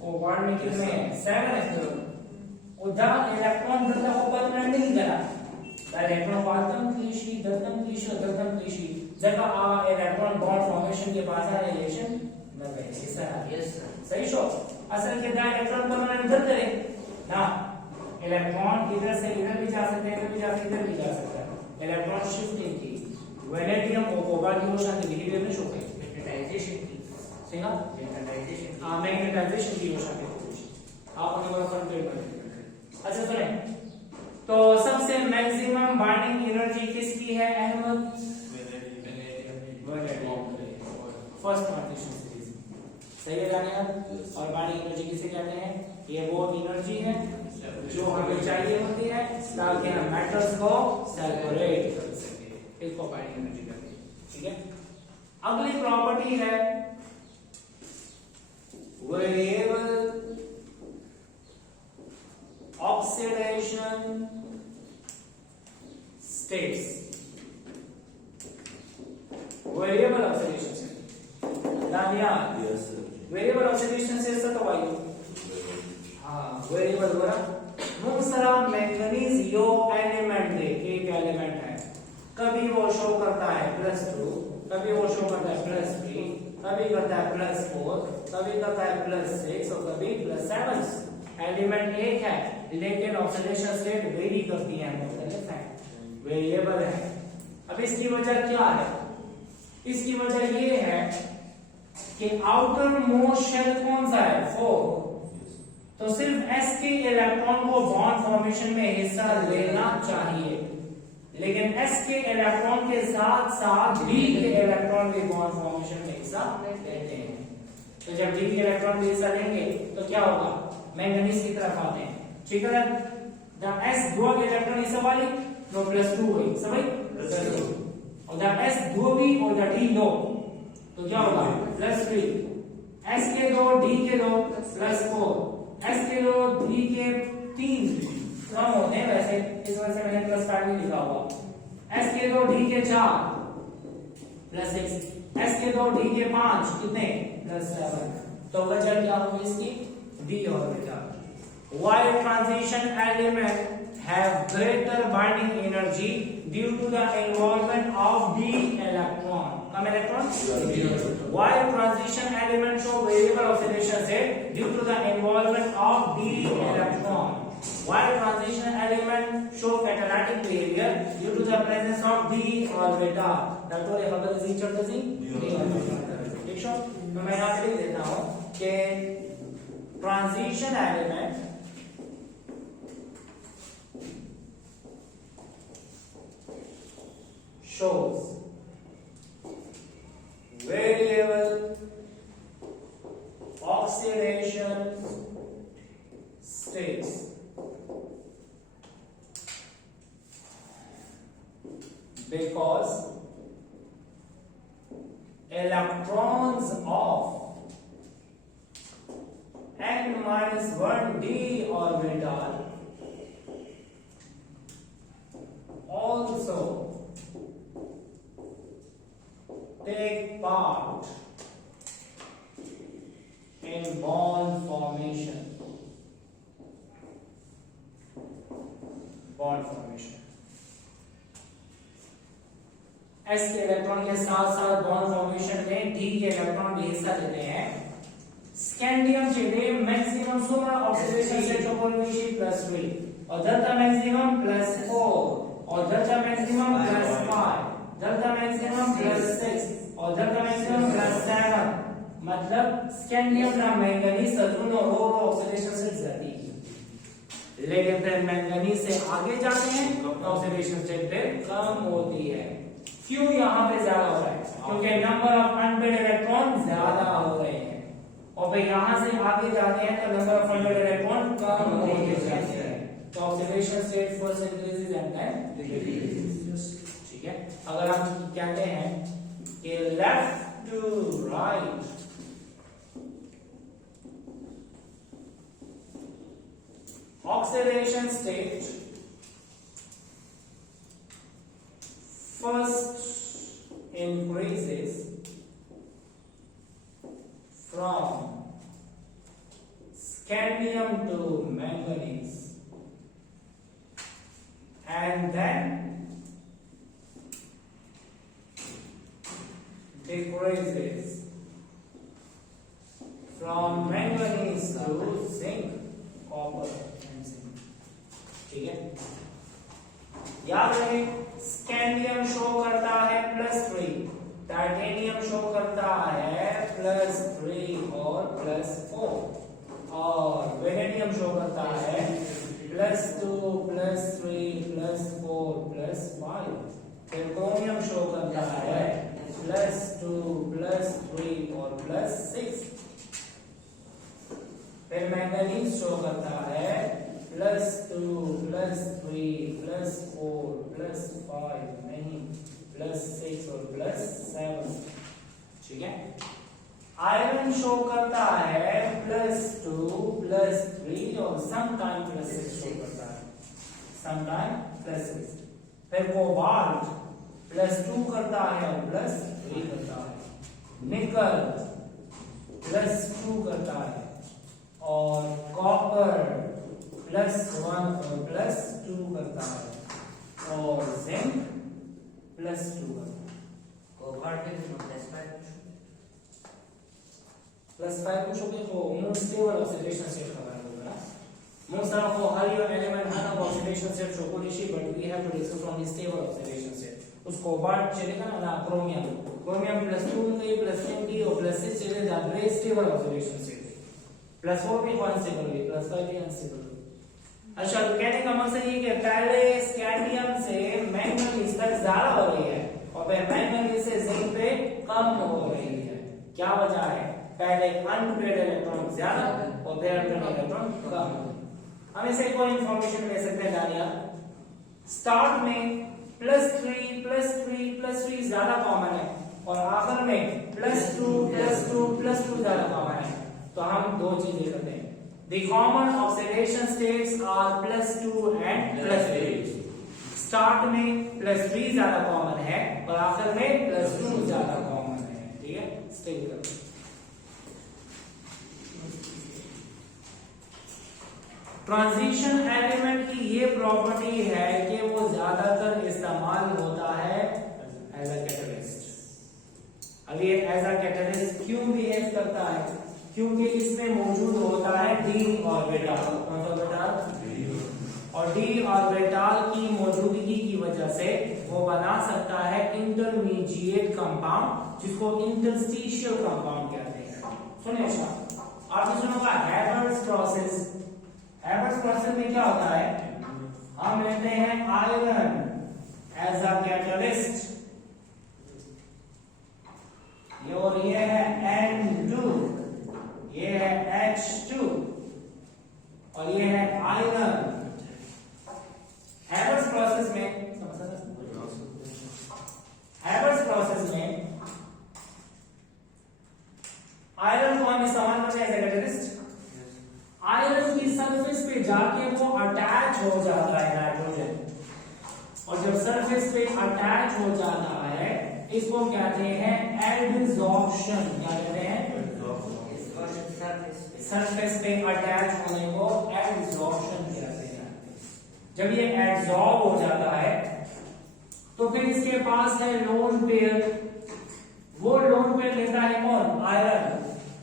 कोबाल्ट में कितने हैं 7 है, उधर इलेक्ट्रॉन दत्ता को पता नहीं करा इलेक्ट्रॉन वातम क्लीशी दत्तम क्लीशी जगह आ इलेक्ट्रॉन बॉन्ड फॉर्मेशन के पास आ रिलेशन न गए ऐसा सही शो असल के दा इलेक्ट्रॉन परमानेंट दत्त है ना, इलेक्ट्रॉन इधर से इधर भी जा सकते हैं, इधर भी जा सकते हैं, इधर भी जा सकता है, इलेक्ट्रॉन शिफ्टिंग की वेनेडियम को कोबाल्ट की रोशन के बिहेवियर में शो करें मैग्नेटाइजेशन की सही ना, मैग्नेटाइजेशन की रोशन के आप उन्हें कंट्रोल करें। अच्छा सुने तो सबसे मैक्सिमम बाइंडिंग एनर्जी किसकी है अहमद, फर्स्ट पार्टीशन सीरीज सही है जाने और बाइंडिंग एनर्जी किसे कहते हैं, ये वो एनर्जी है जो हमें चाहिए होती है ताकि हम मेटल्स को सेपरेट कर सके, इसको बाइंडिंग एनर्जी कहते हैं। ठीक है, अगली प्रॉपर्टी है variable oxidation states, variable oxidation state दानिया वेरिएबल ऑक्सीडेशन स्टेट तो भाई हाँ वेरिएबल बोला दूसरा मैंगनीज यो एलिमेंट है, एक एलिमेंट है, कभी वो शो करता है +2, कभी वो शो करता है +3, कभी करता है +4, कभी करता है +6 और कभी +7। एलिमेंट एक है लेकिन ऑक्सीडेशन स्टेट वेरी करती है, मुख्तलिफ है, वेरिएबल है। अब इसकी वजह क्या है, इसकी वजह ये है कि आउटर मोस्ट शेल कौन सा है 4, तो सिर्फ s के इलेक्ट्रॉन को बॉन्ड फॉर्मेशन में हिस्सा लेना चाहिए, लेकिन s के इलेक्ट्रॉन के साथ साथ d के इलेक्ट्रॉन भी बॉन्ड फॉर्मेशन में हिस्सा लेते हैं। तो जब d के इलेक्ट्रॉन भी हिस्सा लेंगे तो क्या होगा, मैंगनीज की तरफ आते हैं, ठीक है, द s दो इलेक्ट्रॉन हिस्सा वाली तो +2 हुई समझ +2 और द s दो भी और द d दो तो क्या होगा +3, s के दो d के दो +4, s के दो d के 3 कम होते हैं वैसे, इस वजह से मैंने प्लस कार्ड नहीं लिखा हुआ, s के दो d के 4 +6, s के दो d के 5 कितने +7, तो वजह क्या होगी इसकी d orbital. While transition element have greater binding energy due to the involvement of d electron, come electron, while transition element show variable oxidation state due to the involvement of d electron, while transition element show catalytic behavior due to the presence of d orbital, doctor ये खबर इसी चलते सी d orbital, ठीक है। तो मैं यहाँ पे लिख देता हूँ कि transition element shows variable oxidation states because electrons of n-1d orbital also take part in bond formation. Bond formation. s के इलेक्ट्रॉन के साथ साथ बॉन्ड फॉर्मेशन में d के इलेक्ट्रॉन भी हिस्सा लेते हैं, स्कैंडियम छेड़े मैक्सिमम सोमा ऑक्सीडेशन से चोकोनिशी +3 और delta maximum +4 और delta maximum +5 delta maximum +6 और delta maximum +7 मतलब स्कैंडियम ना मैंगनीज तत्वों रो ऑक्सीडेशन से जाती है, लेकिन फिर मैंगनीज से आगे जाते हैं तो ऑक्सीडेशन स्टेट फिर कम होती है। क्यों यहाँ पे ज्यादा हो रहा है? क्योंकि नंबर ऑफ अनपेड इलेक्ट्रॉन ज्यादा हो रहे हैं और फिर यहाँ से आगे जाते हैं तो नंबर ऑफ अनपेड इलेक्ट्रॉन कम होते जाते हैं, तो oxidation state first increases and then decreases. ठीक है, अगर हम कहते हैं कि left to right oxidation state first increases from scandium to manganese and then decreases from manganese to zinc, copper and zinc। ठीक है, याद रहे स्कैंडियम शो करता है +3, टाइटेनियम शो करता है +3 और +4 और वेनेडियम शो करता है +2 +3 +4 +5, फिर क्रोमियम शो करता है +2 +3 और +6, फिर मैंगनीज शो करता है +2 +3 +4 +5 नहीं +6 और +7। ठीक है, आयरन शो करता है +2 +3 और समटाइम +6 शो करता है, समटाइम +6, फिर कोबाल्ट +2 करता है और +3 करता है, निकल +2 करता है और कॉपर +1 और +2 करता है और जिंक +2 करता है। कोबाल्ट में +5 कुछ हो गया तो मोस्ट स्टेबल ऑक्सीडेशन स्टेट का होगा ना। Most of the higher element have oxidation state Shokonishi, but we have to discuss on the stable oxidation state। उस कोबाल्ट चलेगा ना क्रोमियम, क्रोमियम +2 गई +3 की और +6 चलेगा ग्रे स्टेबल ऑक्सीडेशन स्टेट, +4 भी अनस्टेबल है, +5 भी अनस्टेबल है। अच्छा, तो कहने का मकसद ये कि पहले स्कैंडियम से मैंगनीज तक ज्यादा हो रही है और फिर मैंगनीज से जिंक पे कम हो रही है। क्या वजह है? पहले अनपेड इलेक्ट्रॉन ज्यादा और फिर अनपेड इलेक्ट्रॉन कम। हम इसे कोई इंफॉर्मेशन ले सकते हैं डालिया, स्टार्ट में +3 ज्यादा कॉमन है और आखिर में +2 ज्यादा कॉमन है, तो हम दो चीजें करते हैं। The common oxidation states are +2 and +3। Start में +3 ज्यादा कॉमन है और आखिर में +2 ज्यादा कॉमन है। ठीक है, स्टे करो। ट्रांजिशन एलिमेंट की ये प्रॉपर्टी है कि वो ज्यादातर इस्तेमाल होता है एज अ कैटलिस्ट। अब ये एज अ कैटलिस्ट क्यों बिहेव करता है? क्योंकि इसमें मौजूद होता है d ऑर्बिटल, कौन सा ऑर्बिटल? और d ऑर्बिटल की मौजूदगी की वजह से वो बना सकता है इंटरमीडिएट कंपाउंड, जिसको इंटरस्टिशियल कंपाउंड कहते हैं। सुनिए अच्छा, आपने सुना होगा हैबर्स प्रोसेस। हैबर्स प्रोसेस में क्या होता है? हम लेते हैं आयरन एज अ कैटलिस्ट, और ये है N2, ये है H2 और ये है आयरन। हैबर्स प्रोसेस में आयरन को हम इस्तेमाल करते हैं एज अ कैटलिस्ट। आयरन की सरफेस पे जाके वो अटैच हो जाता है नाइट्रोजन, और जब सरफेस पे अटैच हो जाता है इसको कहते हैं एडसॉर्प्शन। क्या कहते हैं? सरफेस पे अटैच होने को एडसॉर्प्शन कहते हैं। जब ये एडसॉर्ब हो जाता है तो फिर इसके पास है लोन पेयर। वो लोन पेयर लेता है कौन? आयरन।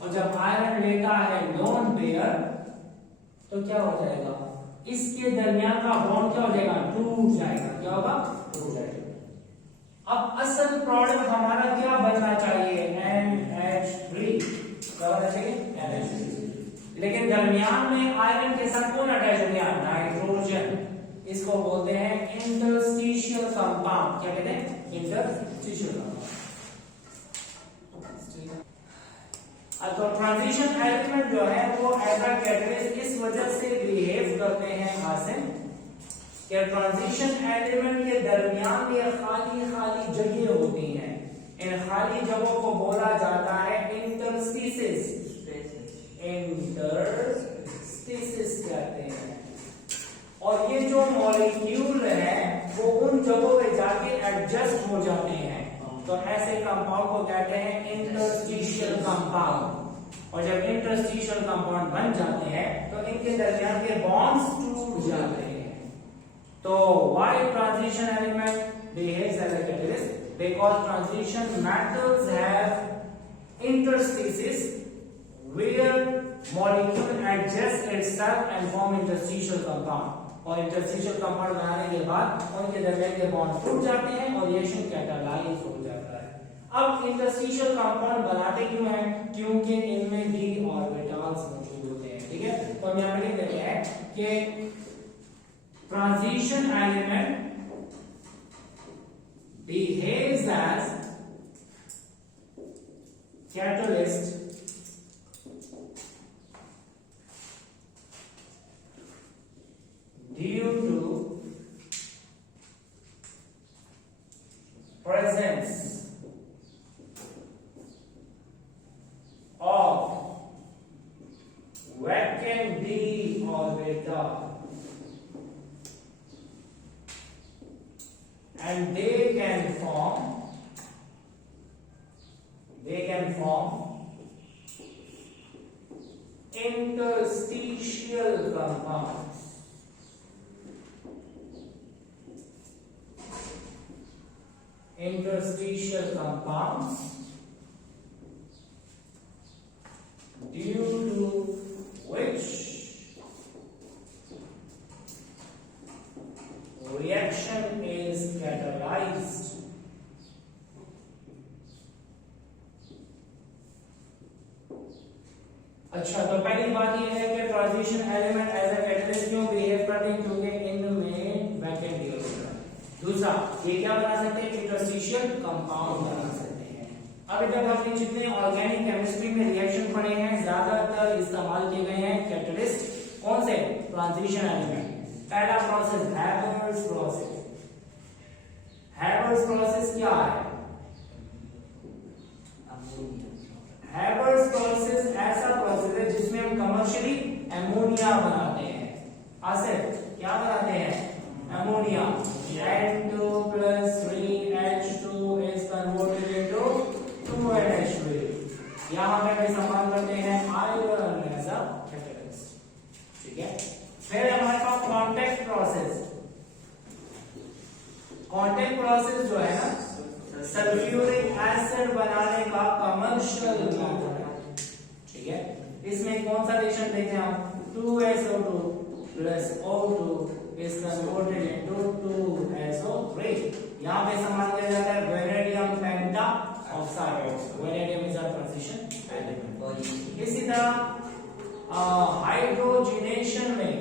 और जब आयरन लेता है लोन पेयर तो क्या हो जाएगा, इसके दरमियान का बॉन्ड क्या हो जाएगा, टूट जाएगा। क्या होगा, टूट जाएगा। अब असल प्रोडक्ट हमारा क्या बनना चाहिए, NH3 क्या बनना चाहिए, NH3। लेकिन दरमियान में आयरन के साथ कौन अटैच हो गया, नाइट्रोजन। इसको बोलते हैं इंटरस्टिशियल कंपाउंड। क्या कहते हैं, इंटरस्टिशियल कंपाउंड। तो ट्रांजिशन एलिमेंट जो है वो एज अ कैटलिस्ट इस वजह से बिहेव करते हैं हासिम कि ट्रांजिशन एलिमेंट के दरमियान ये खाली खाली जगह होती हैं। इन खाली जगहों को बोला जाता है इंटरस्टिसेस। इंटरस्टिसेस कहते हैं। और ये जो मॉलिक्यूल है वो उन जगहों पे जाके एडजस्ट हो जाते हैं, तो ऐसे कंपाउंड को कहते हैं इंटरस्टिशियल कंपाउंड। और जब इंटरस्टिशियल कंपाउंड बन जाते हैं तो इनके दरमियान के बॉन्ड्स टूट जाते हैं। तो why transition element behaves as a catalyst, because transition metals have interstices where molecule adjust itself and form interstitial compound. और इंटरस्टिशियल कंपाउंड बनाने के बाद उनके दरमियान के बॉन्ड टूट जाते हैं और रिएक्शन कैटालाइज हो जाता है। अब इंटरस्टिशियल कंपाउंड बनाते क्यों हैं, क्योंकि इनमें भी ऑर्बिटल्स मौजूद होते हैं। ठीक है, तो हम यहां पे लिख देते हैं कि transition element behaves as catalyst due to presence of vacant d orbital and they can form interstitial compounds. Interstitial compounds due to which reaction is catalyzed अच्छा, तो पहली बात यह है कि transition element as a catalyst क्यों behave करते हैं, क्योंकि इनमें वैकेंट डी ऑर्बिटल। दूसरा, ये क्या बना सकते हैं, इंटरस्टिशियल कंपाउंड बना सकते हैं। अभी तक हमने जितने ऑर्गेनिक केमिस्ट्री में रिएक्शन पढ़े हैं ज्यादातर इस्तेमाल किए गए हैं कैटलिस्ट। कौन से, ट्रांजिशन एलिमेंट। पहला process Haber's process. Haber's process क्या है, हैबर्स प्रोसेस ऐसा प्रोसेस है जिसमें हम कमर्शियली अमोनिया बनाते हैं। आसिफ क्या बनाते हैं, ammonia. N2 plus 3H2 is converted into 2NH3। यहाँ पे हम इस्तेमाल करते हैं आयरन एज अ कैटलिस्ट। ठीक है, फिर हमारे पास कांटेक्ट प्रोसेस। कांटेक्ट प्रोसेस जो है ना सल्फ्यूरिक एसिड बनाने का कमर्शियल मेथड है। ठीक है, इसमें कौन सा रिएक्शन देखते हैं हम, 2SO2 plus O2 is converted into 2SO3। यहाँ पे इस्तेमाल किया जाता है vanadium pentoxide. Vanadium is a transition element. इसी तरह हाइड्रोजिनेशन में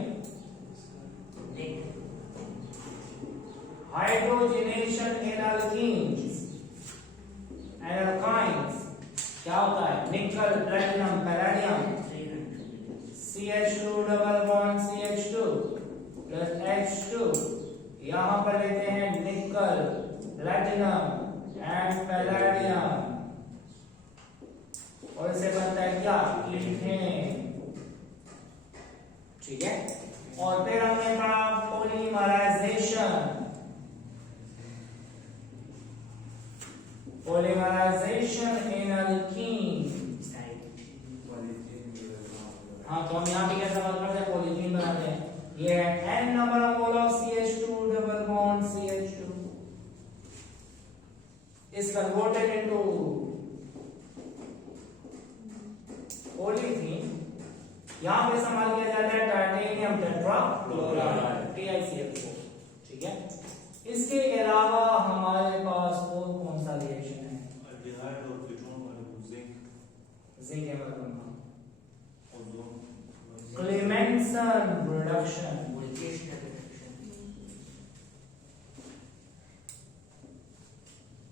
हाइड्रोजिनेशन इन एल्कीन्स एल्काइंस क्या होता है, निकल platinum palladium CH2 double bond CH2 plus H2। यहां पर लेते हैं निकल प्लेटिनम एंड पैलेडियम और इससे बनता है क्या, ईथेन। ठीक है, और फिर हमने पढ़ा पॉलीमराइजेशन। पॉलीमराइजेशन इन एल्कीन। हाँ, तो हम यहाँ पे कैसा बात करते हैं, पॉलीथीन बनाते हैं। ये है n number of mole of CH2 double bond CH2 is converted into polythene, यहाँ पे इस्तेमाल किया जाता है टाइटेनियम टेट्राक्लोराइड TiCl4, ठीक है। इसके अलावा हमारे पास और कौन सा रिएक्शन है? अल्डिहाइड और कीटोन वाले को zinc zinc ammonium, ozone Clemmensen reduction,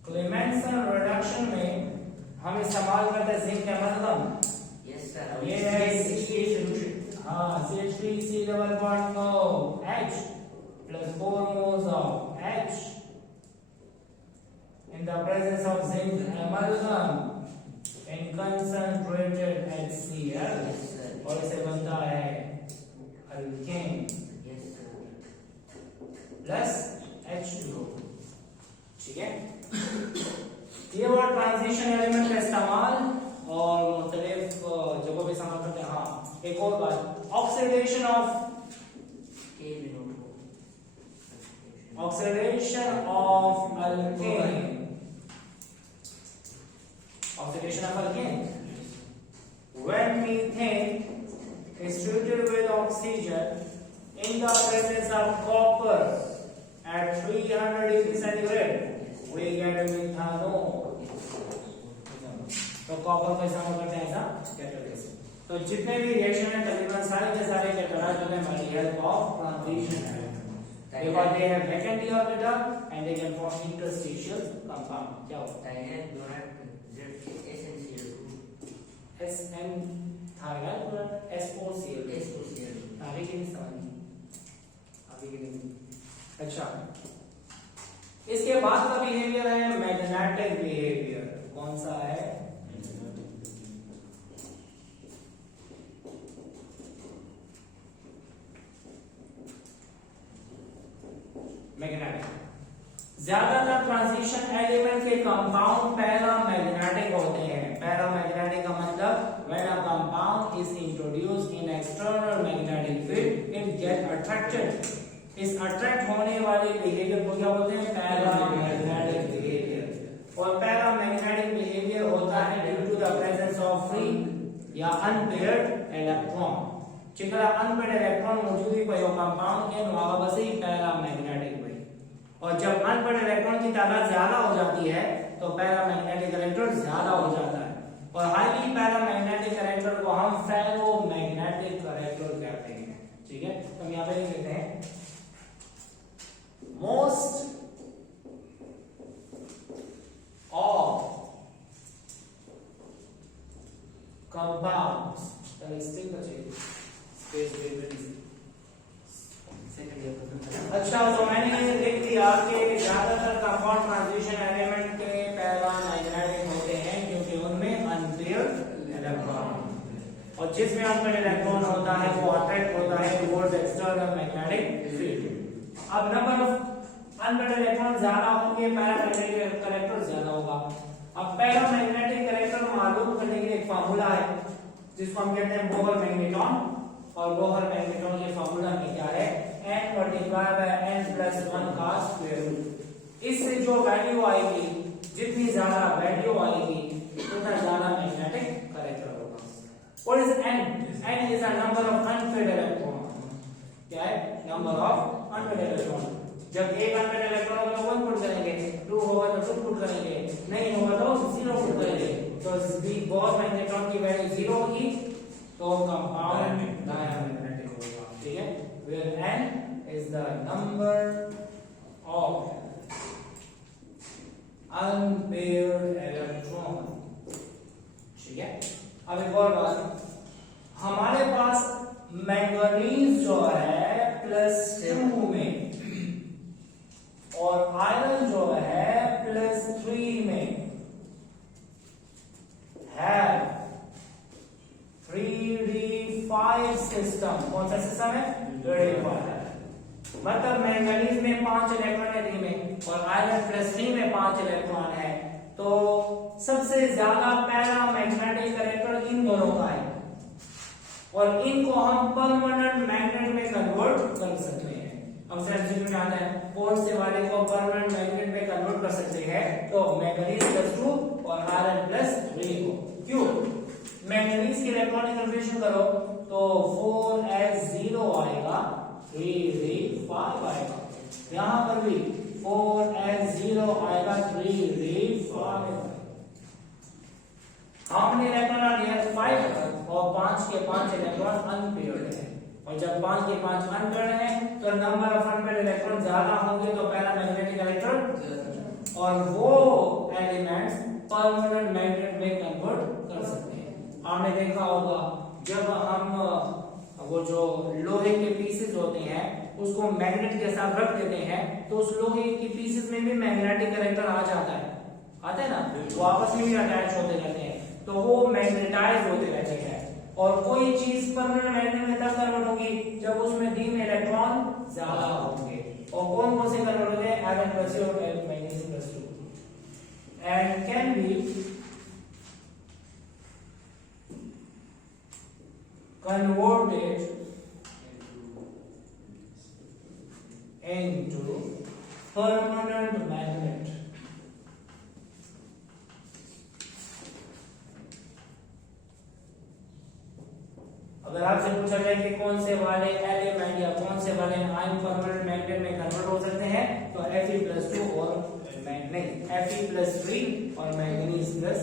Clemmensen reduction में हम इस्तेमाल करते हैं जिंक एमोनियम। यस सर, ये है CH3 double bond O H plus 4 moles of H in the presence of zinc amalgam in concentrated HCl, yes sir, और इसे बनता है alkane yes sir, plus H2O, ठीक है। ये वो ट्रांजिशन एलिमेंट का इस्तेमाल और मुख्तलिफ जगहों पे इस्तेमाल करते हैं। हाँ, एक और बात, oxidation of oxidation of alkane, oxidation of alkane, when methane is treated with oxygen in the presence of copper at 300 degrees centigrade, we get methanol. तो कॉपर का इस्तेमाल करते हैं ऐसा कैटालिस्ट। तो जितने भी रिएक्शन है तकरीबन सारे के सारे कैटालाइज होते हैं by the help of transition element, because they have vacant d orbital and they can form interstitial compound। क्या होता है? SN थायराइड और S4Cl, आगे की नहीं समझ, आगे की नहीं। अच्छा, इसके बाद का बिहेवियर है मैग्नेटिक बिहेवियर। कौन सा है? मैग्नेटिक। ज्यादातर ट्रांजिशन एलिमेंट के कंपाउंड पैरामैग्नेटिक होते हैं। पैरामैग्नेटिक का मतलब when a compound is introduced in external magnetic field it get attracted. इस अट्रैक्ट होने वाले बिहेवियर को क्या बोलते हैं? Paramagnetic behaviour. और पैरामैग्नेटिक बिहेवियर होता है due to the presence of free या अनपेयर्ड इलेक्ट्रॉन। जेकरा अनपेयर्ड इलेक्ट्रॉन मौजूद ही पयो कंपाउंड के नुआगा बसे पैरामैग्नेटिक। और जब अनपेयर्ड इलेक्ट्रॉन की तादाद ज्यादा हो जाती है तो पैरामैग्नेटिक इलेक्ट्रॉन ज्यादा हो जाता है, और हाईली पैरामैग्नेटिक इलेक्ट्रॉन को हम फेरोमैग्नेटिक इलेक्ट्रॉन कहते हैं, ठीक है। तो हम यहां पे लिख लेते हैं मोस्ट ऑफ कंपाउंड्स, स्टिल बचे स्पेस वेरिएबल। अच्छा, तो मैंने ये लिख दिया कि ज्यादातर कंपाउंड ट्रांजिशन एलिमेंट के पैरामैग्नेटिक होते हैं क्योंकि उनमें अनपेयर्ड इलेक्ट्रॉन, और जिसमें अनपेयर्ड इलेक्ट्रॉन होता है वो अट्रैक्ट होता है टुवर्ड्स एक्सटर्नल मैग्नेटिक फील्ड। अब नंबर ऑफ अनपेयर्ड इलेक्ट्रॉन ज्यादा होंगे, पैरामैग्नेटिक कलेक्टर ज्यादा होगा। अब पैरामैग्नेटिक कलेक्टर मालूम करने के लिए एक फार्मूला है जिसको हम कहते हैं बोहर मैग्नेटॉन, और बोहर मैग्नेटॉन के फार्मूला में क्या है? n multiply by n plus 1 का स्क्वायर रूट। इससे जो वैल्यू आएगी, जितनी ज्यादा वैल्यू आएगी उतना ज्यादा मैग्नेटिक करेक्टर होगा। What is n? n is a number of unpaired electron. क्या है? Number of unpaired electron. जब एक अनपेयर्ड इलेक्ट्रॉन होगा तो 1 पुट करेंगे, 2 होगा तो 2 पुट करेंगे, नहीं होगा तो 0 पुट करेंगे। तो दी बोहर मैग्नेटॉन की वैल्यू 0 होगी तो कंपाउंड डायमैग्नेटिक होगा, ठीक है। Where n is the number of unpaired electron, ठीक है। अब एक और बात, हमारे पास मैंगनीज जो है +2 में और आयरन जो है +3 में है 3d5 सिस्टम। कौन सा सिस्टम है? मतलब मैंगनीज में 5 इलेक्ट्रॉन है 3 में, और आयरन +3 में 5 इलेक्ट्रॉन है, तो सबसे ज्यादा पैरामैग्नेटिक इलेक्ट्रॉन इन दोनों का है, और इनको हम परमानेंट मैग्नेट में कन्वर्ट कर सकते हैं। अब फ्रेंड्स में आता है कौन से वाले को परमानेंट मैग्नेट में कन्वर्ट कर सकते हैं? तो मैंगनीज +2 और आयरन +3 को। क्यों? मैंगनीज के इलेक्ट्रॉनिक कन्फर्मेशन करो तो 4s0 आएगा, 3d5 आएगा। यहां पर भी 4s0 आएगा, 3d5 आएगा। हमने इलेक्ट्रॉन लिया 5 और 5 के 5 इलेक्ट्रॉन अनपेयर्ड है, और जब 5 के 5 अनपेयर्ड है तो नंबर ऑफ अनपेयर्ड इलेक्ट्रॉन ज्यादा होंगे तो पैरामैग्नेटिक इलेक्ट्रॉन और वो एलिमेंट्स परमानेंट मैग्नेट में कन्वर्ट कर सकते हैं। आपने देखा होगा जब हम वो जो लोहे के पीसेस होते हैं उसको मैग्नेट के साथ रख देते हैं तो उस लोहे की पीसेस में भी मैग्नेटिक इलेक्ट्रॉन आ जाता है, आता है ना, वो आपस में भी अटैच होते रहते हैं तो वो मैग्नेटाइज होते रहते हैं। और कोई चीज परमानेंट मैग्नेट में तब कन्वर्ट होगी जब उसमें डी में इलेक्ट्रॉन ज्यादा होंगे। और कौन कौन से कन्वर्ट होते हैं? आयरन प्लस और magnesium plus 2 and can be converted into permanent magnet। अगर आपसे पूछा जाए कि कौन से वाले एलिमेंट या कौन से वाले आयन परमानेंट मैग्नेट में कन्वर्ट हो सकते हैं तो Fe+2 और नहीं Fe+3 और मैंगनीज प्लस